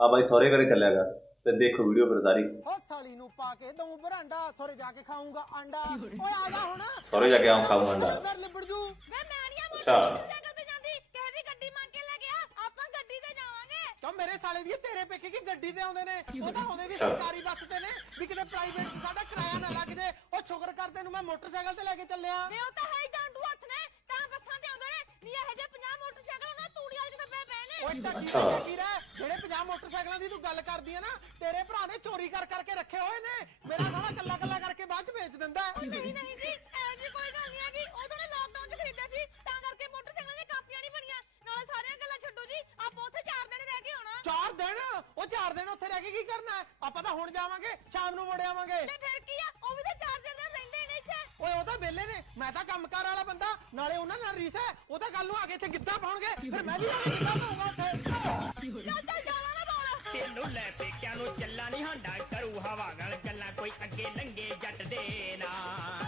ਆ ਬਾਈ ਸਹੁਰੇ ਘਰੇ ਚੱਲਿਆਗਾ ਤੇ ਦੇਖੋ ਵੀਡੀਓ ਫਿਰ ਸਾਰੀ। ਹੋ ਸਾਲੀ ਨੂੰ ਪਾ ਕੇ ਦਊਂ ਬਰਾਂਡਾ ਸੋਰੇ ਜਾ ਕੇ ਖਾਊਂਗਾ ਆਂਡਾ ਓਏ ਆ ਜਾ ਹੁਣ। ਸਹੁਰੇ ਜਾ ਕੇ ਆਉਂ ਖਾਊਂ ਅੰਡਾ। ਅੰਦਰ ਲਿਬੜ ਜੂ। ਵੇ ਮੈਂ ਨਹੀਂ ਆ ਅੱਛਾ। ਮੋਟਰਸਾਈਕਲ ਤੇ ਜਾਂਦੀ? ਕਿਸੇ ਦੀ ਗੱਡੀ ਮੰਗ ਕੇ ਲੈ ਗਿਆ ਆਪਾਂ ਗੱਡੀ ਤੇ ਜਾਵਾਂਗੇ। ਕਿਉਂ ਮੇਰੇ ਸਾਲੇ ਦੀ ਤੇਰੇ ਪੇਕੇ ਕੀ ਗੱਡੀ ਤੇ ਆਉਂਦੇ ਨੇ? ਉਹ ਤਾਂ ਆਉਂਦੇ ਵੀ। ਸਰਕਾਰੀ ਬੱਸ ਤੇ ਨੇ ਵੀ ਕਿਤੇ ਪ੍ਰਾਈਵੇਟ ਸਾਡਾ ਕਿਰਾਇਆ ਨਾ ਲੱਗ ਜੇ। ਉਹ ਸ਼ੁਕਰ ਕਰ ਤੈਨੂੰ ਮੈਂ ਮੋਟਰਸਾਈਕਲ ਤੇ ਲੈ ਕੇ ਚੱਲਿਆ। ਵੇ ਉਹ ਤਾਂ ਹੈ ਹੀ ਡਾਂਡੂ ਹੱਥ ਨੇ ਤਾਂ ਬੱਸਾਂ ਤੇ ਆਉਂਦੇ ਨੇ ਨਹੀਂ ਇਹੋ ਜਿਹੇ 50 ਮੋਟਰਸਾਈਕਲ ਉਹਨਾਂ ਤੂੜੀ ਵਾਲੇ ਚ ਡੱਬੇ ਪਏ ਨੇ ਓਏ ਟੱਕੀ ਅੱਛਾ। ਤੇ ਕੀ ਜਿਹੜੇ 50 ਮੋਟਰਸਾਈਕਲਾਂ ਦੀ ਤੂੰ ਗੱਲ ਕਰਦੀ ਆ ਨਾ ਤੇਰੇ ਭਰਾ ਨੇ ਚੋਰੀ ਕਰ ਕਰਕੇ ਰੱਖੇ ਹੋਏ ਨੇ। ਮੇਰਾ ਸਾਲਾ ਕੱਲਾ ਕੱਲਾ ਕਰਕੇ ਬਾਅਦ ਚ ਵੇਚ ਦਿੰਦਾ ਉਹ ਨਹੀਂ ਨਹੀਂ ਜੀ ਇਹੋ ਜਿਹੀ ਕੋਈ ਗੱਲ ਨਹੀਂ ਹੈਗੀ। ਉਦੋਂ ਨੇ ਲਾਕਡਾਊਨ 'ਚ ਖਰੀਦਿਆ ਸੀ ਤਾਂ ਕਰਕੇ ਮੋਟਰਸਾਈਕਲਾਂ ਦੀਆਂ ਕਾਪੀਆਂ ਨਹੀਂ ਬਣੀਆਂ। ਨਾਲੇ ਸਾਰੀਆਂ ਗੱਲਾਂ ਛੱਡੋ ਜੀ ਆਪਾਂ ਉੱਥੇ 4 ਦਿਨ ਰਹਿ ਕੇ ਆਉਣਾ। ਚਾਰ ਦਿਨ? ਉਹ ਚਾਰ ਦਿਨ ਉੱਥੇ ਰਹਿ ਕੇ ਕੀ ਕਰਨਾ ਹੈ? ਆਪਾਂ ਤਾਂ ਹੁਣ ਜਾਵਾਂਗੇ ਸ਼ਾਮ ਨੂੰ ਮੁੜ ਆਵਾਂਗੇ। ਤੇ ਫਿਰ ਕੀ ਆ? ਉਹ ਵੀ ਤਾਂ 4 ਦਿਨ ਰਹਿੰਦੇ ਹੀ ਨੇ ਇੱਥੇ। ਓਏ ਉਹ ਤਾਂ ਵਿਹਲੇ ਨੇ। ਮੈਂ ਤਾਂ ਕੰਮਕਾਰ ਵਾਲਾ ਬੰਦਾ ਨਾਲੇ ਉਹਨਾਂ ਨਾਲ ਰੀਸ ਹੈ। ਉਹ ਤਾਂ ਕੱਲ ਨੂੰ ਆ ਕੇ ਇੱਥੇ ਗਿੱਧਾ ਪਾਉਣਗੇ। ਫਿਰ ਮੈਂ ਵੀ ਆ ਕੇ ਗਿੱਧਾ ਪਾਉਂਗਾ। ਨੂੰ ਲੈ ਪੇਕਿਆਂ ਨੂੰ ਚੱਲਾ ਨਹੀਂ ਹਾਂਡਾ, ਕਰੂ ਹਵਾ ਗਲ ਗੱਲਾਂ ਕੋਈ ਅੱਗੇ ਲੰਗੇ ਜੱਟ ਦੇ ਨਾ